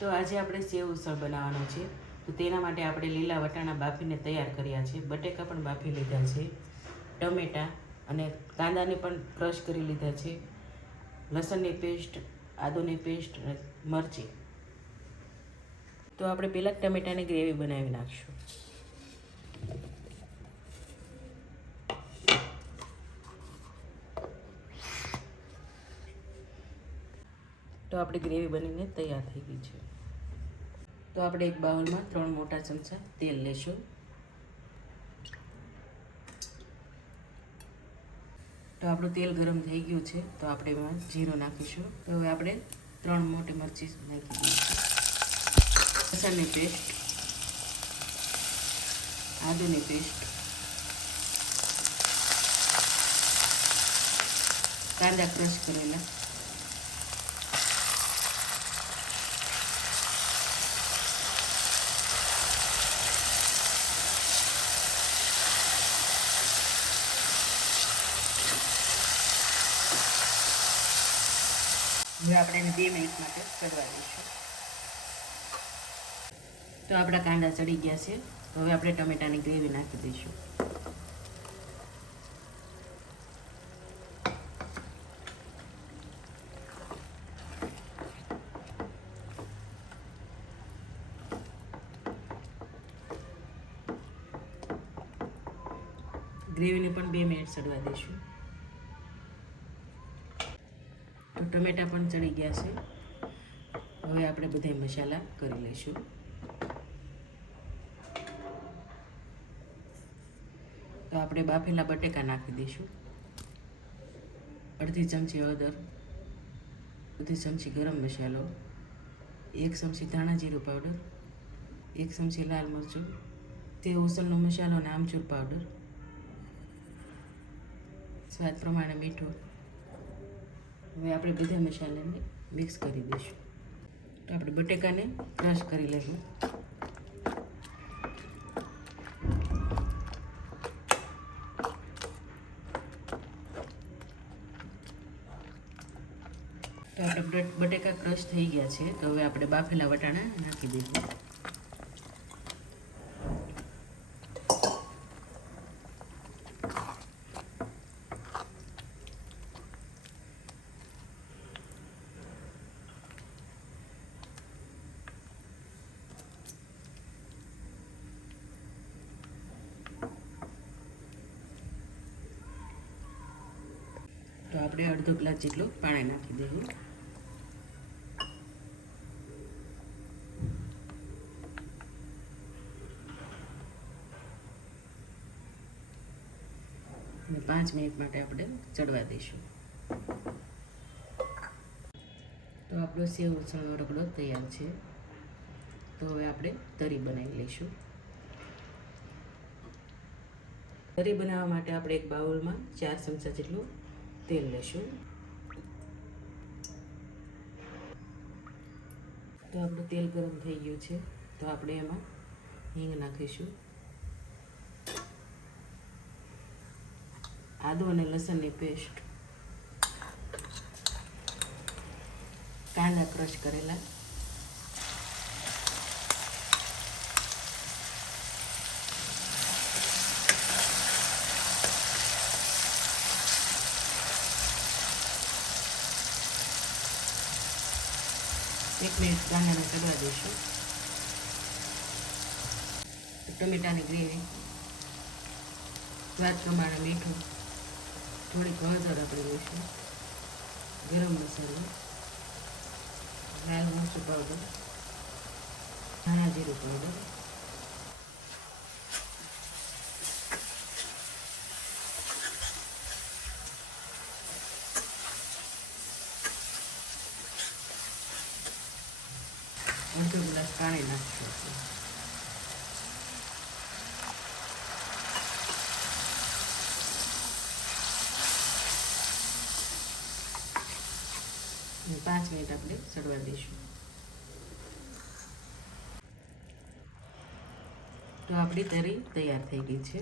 તો આજે આપણે સેવ ઉસળ બનાવવાનો છે. તો તેના માટે આપણે લીલા વટાણા બાફીને તૈયાર કર્યા છે. બટેકા પણ બાફી લીધા છે. ટમેટાં અને કાંદાને પણ ક્રશ કરી લીધા છે. લસણની પેસ્ટ, આદુની પેસ્ટ અને મરચી. તો આપણે પહેલાં ટમેટાની ગ્રેવી બનાવી નાખીશું. તો આપણી ગ્રેવી બનીને તૈયાર થઈ ગઈ છે. તો આપણે એક બાઉલમાં ત્રણ મોટા ચમચા તેલ લેશું. તો આપણું તેલ ગરમ થઈ ગયું છે, તો આપણે એમાં જીરું નાખીશું. તો હવે આપણે ત્રણ મોટી મરચી નાખી લસણની પેસ્ટ, આદુની પેસ્ટ, કાંદા ક્રશ કરેલા. હવે આપણે એને બે મિનિટ માટે ચડવા દઈશું તો આપણા કાંદા ચડી ગયા છે. તો હવે આપણે ટમેટાની ગ્રેવી નાખી દઈશું. ગ્રેવીને પણ બે મિનિટ ચડવા દઈશું. તો ટમેટા પણ ચડી ગયા છે. હવે આપણે બધા મસાલા કરી લઈશું. તો આપણે બાફેલા બટેકા નાખી દઈશું. અડધી ચમચી હળદર, અડધી ચમચી ગરમ મસાલો, એક ચમચી ધાણા જીરું પાવડર એક ચમચી લાલ મરચું, તે ઉસળનો મસાલો અને આમચૂર પાવડર સ્વાદ પ્રમાણે મીઠું હવે આપણે બધા મસાલાને મિક્સ કરી દઈશું. તો આપણે બટેકાને ક્રશ કરી લઈશું તો આપણે બટેકા ક્રશ થઈ ગયા છે. તો હવે આપણે બાફેલા વટાણા નાખી દઈશું. તો આપણે અડધો ગ્લાસ જેટલું પાણી નાખી દઈએ. અને પાંચ મિનિટ માટે આપણે ચડવા દઈશું. તો આપણો સેવ ઉસળનો રગડો તૈયાર છે. તો હવે આપણે તરી બનાવી લઈશું. તરી બનાવવા માટે આપણે એક બાઉલમાં ચાર ચમચા જેટલું તેલ લઈશું તો આપણું તેલ ગરમ થઈ ગયું છે. તો આપણે એમાં હિંગ નાખીશું. આદુ અને લસણની પેસ્ટ કાંદા ક્રશ કરેલા. એક મિનિટ દાણાને ચડવા દઈશું. ટમેટાની ગ્રેવી. સ્વાદ પ્રમાણે મીઠું. થોડીક હળદર આપણે દઈશું ગરમ મસાલો. લાલ મરચું પાવડર ધાણા જીરું પાવડર અડધો ગ્લાસ પાણી નાખશું પાંચ મિનિટ આપણે સડવા દઈશું તો આપણી તરી તૈયાર થઈ ગઈ છે